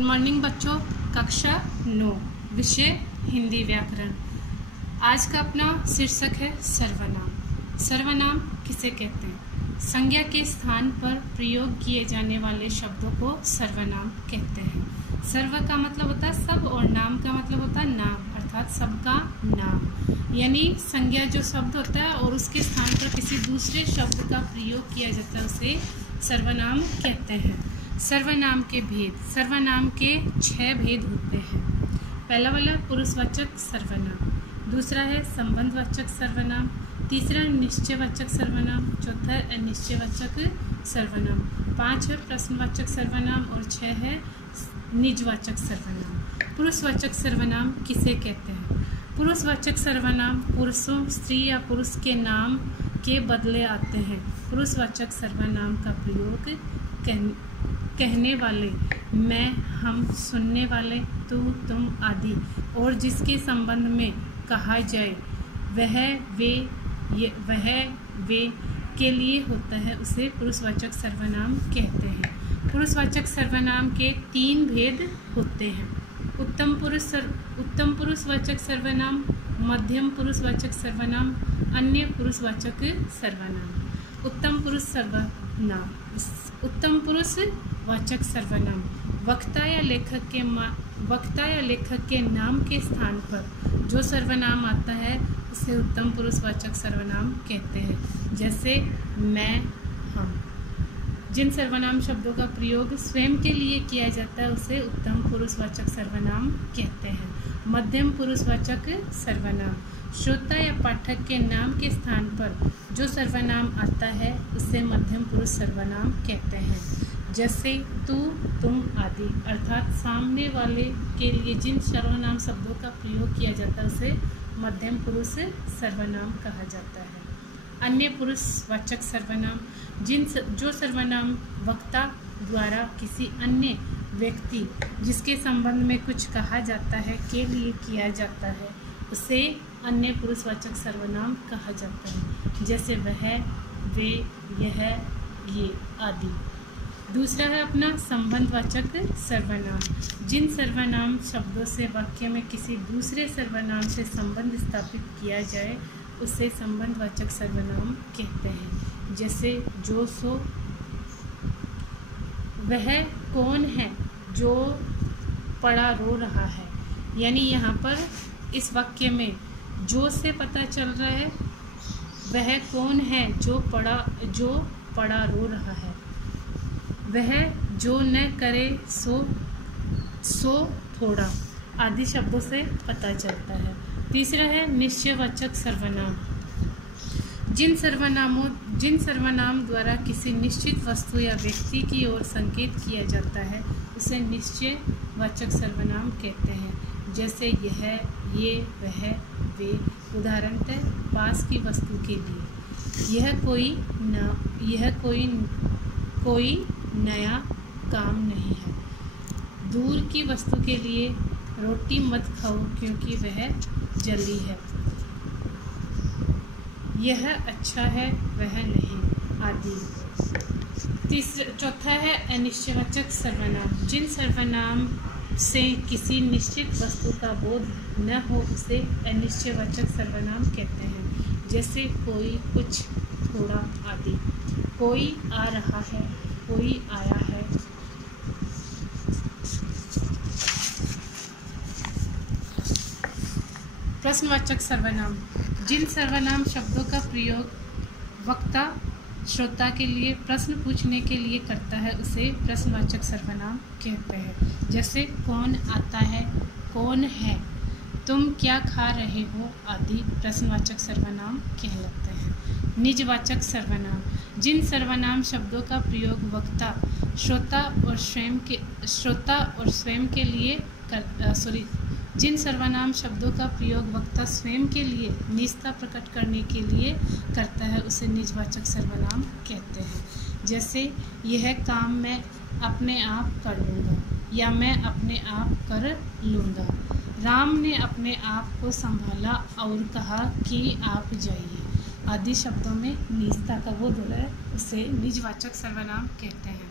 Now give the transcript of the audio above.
Good morning बच्चों। कक्षा 9 विषय हिंदी व्याकरण। आज का अपना शीर्षक है सर्वनाम। सर्वनाम किसे कहते हैं? संज्ञा के स्थान पर प्रयोग किए जाने वाले शब्दों को सर्वनाम कहते हैं। सर्व का मतलब होता है सब और नाम का मतलब होता है नाम, अर्थात सबका नाम। यानी संज्ञा जो शब्द होता है और उसके स्थान पर किसी दूसरे शब्द का प्रयोग किया जाता है उसे सर्वनाम कहते हैं। सर्वनाम के भेद। सर्वनाम के 6 भेद होते हैं। पहला वाला पुरुषवाचक सर्वनाम, दूसरा है संबंधवाचक सर्वनाम, तीसरा निश्चयवाचक सर्वनाम, चौथा है अनिश्चयवाचक सर्वनाम, 5 है प्रश्नवाचक सर्वनाम और 6 है निजवाचक सर्वनाम। पुरुषवाचक सर्वनाम किसे कहते हैं? पुरुषवाचक सर्वनाम पुरुषों, स्त्री या पुरुष के नाम के बदले आते हैं। पुरुषवाचक सर्वनाम का प्रयोग कहने वाले, मैं, हम, सुनने वाले, तू, तुम आदि और जिसके संबंध में कहा जाए वह, वे के लिए होता है उसे पुरुषवाचक सर्वनाम कहते हैं। पुरुषवाचक सर्वनाम के 3 भेद होते हैं। उत्तम पुरुषवाचक सर्वनाम, मध्यम पुरुषवाचक सर्वनाम, अन्य पुरुषवाचक सर्वनाम। उत्तम पुरुषवाचक सर्वनाम वक्ता या लेखक के नाम के स्थान पर जो सर्वनाम आता है उसे उत्तम पुरुषवाचक सर्वनाम कहते हैं। जैसे मैं, हम। जिन सर्वनाम शब्दों का प्रयोग स्वयं के लिए किया जाता है उसे उत्तम पुरुषवाचक सर्वनाम कहते हैं। मध्यम पुरुषवाचक सर्वनाम श्रोता या पाठक के नाम के स्थान पर जो सर्वनाम आता है उसे मध्यम पुरुष सर्वनाम कहते हैं। जैसे तू, तुम आदि, अर्थात सामने वाले के लिए जिन सर्वनाम शब्दों का प्रयोग किया जाता है उसे मध्यम पुरुष सर्वनाम कहा जाता है। अन्य पुरुषवाचक सर्वनाम जो सर्वनाम वक्ता द्वारा किसी अन्य व्यक्ति जिसके संबंध में कुछ कहा जाता है के लिए किया जाता है उसे अन्य पुरुषवाचक सर्वनाम कहा जाता है। जैसे वह, वे, यह, ये आदि। दूसरा है अपना संबंधवाचक सर्वनाम। जिन सर्वनाम शब्दों से वाक्य में किसी दूसरे सर्वनाम से संबंध स्थापित किया जाए उसे संबंधवाचक सर्वनाम कहते हैं। जैसे जो, सो। वह कौन है जो पड़ा रो रहा है, यानी यहाँ पर इस वाक्य में जो से पता चल रहा है वह कौन है जो पड़ा रो रहा है। वह जो न करे सो थोड़ा आदि शब्दों से पता चलता है। तीसरा है निश्चयवाचक सर्वनाम। जिन सर्वनाम द्वारा किसी निश्चित वस्तु या व्यक्ति की ओर संकेत किया जाता है उसे निश्चयवाचक सर्वनाम कहते हैं। जैसे यह, ये, वह, वे। उदाहरणतः पास की वस्तु के लिए यह कोई नया काम नहीं है। दूर की वस्तु के लिए रोटी मत खाओ क्योंकि वह जली है। यह अच्छा है, वह नहीं आदि। चौथा है अनिश्चयवाचक सर्वनाम। जिन सर्वनाम से किसी निश्चित वस्तु का बोध न हो उसे अनिश्चयवाचक सर्वनाम कहते हैं। जैसे कोई, कुछ, थोड़ा आदि। कोई आ रहा है, कोई आया है। प्रश्नवाचक सर्वनाम। जिन सर्वनाम शब्दों का प्रयोग वक्ता श्रोता के लिए प्रश्न पूछने के लिए करता है उसे प्रश्नवाचक सर्वनाम कहते हैं। जैसे कौन आता है, कौन है, तुम क्या खा रहे हो आदि प्रश्नवाचक सर्वनाम कहलाते हैं। निजवाचक सर्वनाम। जिन सर्वनाम शब्दों का प्रयोग वक्ता श्रोता और स्वयं के लिए जिन सर्वनाम शब्दों का प्रयोग वक्ता स्वयं के लिए निजता प्रकट करने के लिए करता है उसे निजवाचक सर्वनाम कहते हैं। जैसे यह काम मैं अपने आप कर लूँगा या मैं अपने आप कर लूँगा। राम ने अपने आप को संभाला और कहा कि आप जाइए आदि शब्दों में निजता का बोध हो रहा है उसे निजवाचक सर्वनाम कहते हैं।